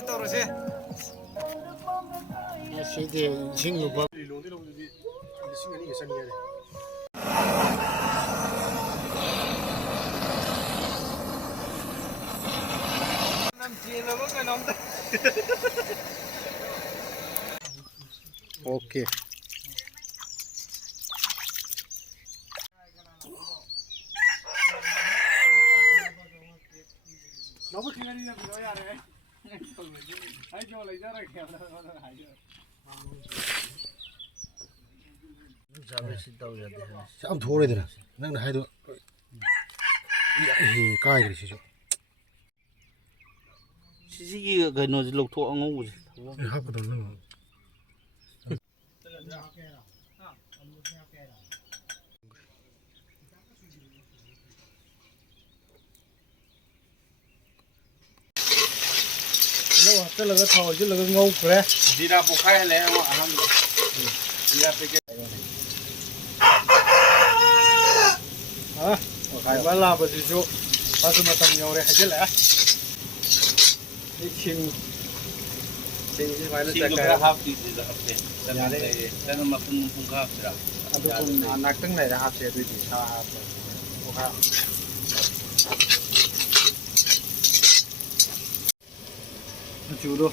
ꯑꯃ ꯇꯧꯔꯁꯦ ꯉꯁꯤꯗꯤ ꯏꯁꯤꯡ ꯂꯨꯄꯥ ꯂꯤꯂꯣꯡꯗꯤ ꯂꯧꯕꯗꯤ 2,200 ꯆꯪꯉꯦ ꯅꯝꯊꯤꯅꯕ ꯀꯩꯅꯣꯝꯇ okay 너무 기다리냐 그거 야래. 아이 저 레이저를 개발하는 아이디어. 참 도래더라. 난 하이도 이 까이들 시죠. 시시기가 그노지 록토 엉엉우지. 이 하고도 넣는. nó tức là cái thò chứ là cái ngô kìa đi ra bộ khai lấy không ạ đi ra cái hả phải bán la bờ chú bán số mà tầm nhiều đấy hay chứ lẽ cái chim cái phải là cái cái hấp thì là hấp thế nhà đấy cái nó mà không hấp thì là anh tôi cũng nạc tính này là hấp sẽ tôi chỉ sao hấp ok chú đâu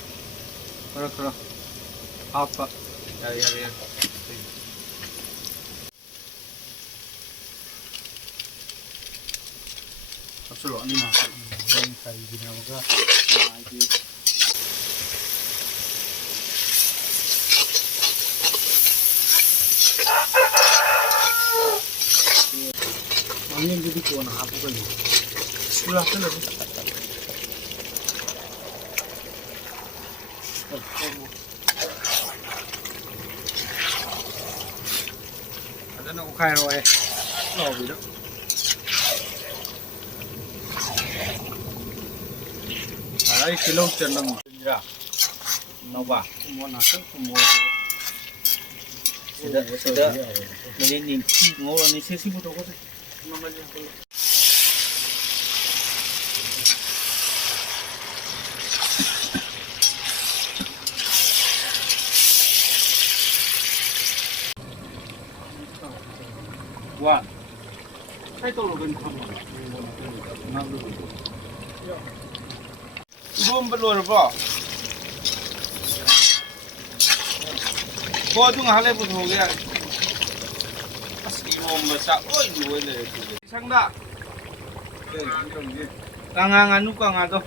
그래 아빠 야야 absolut ni mah yang kali gini apa angin jadi kuana apa kali sudah kena ada nak khai rồi lo gì đó ở đây kilo chân lầm ra nó vào mua nào sức mua sudah jadi ni ngora ni sesi butuh kau wah saya tahu loh bentang belum belum apa kau tu ngah lepas tu ya pasti mau masak oi dua le sang dah kangangan nu kangan tu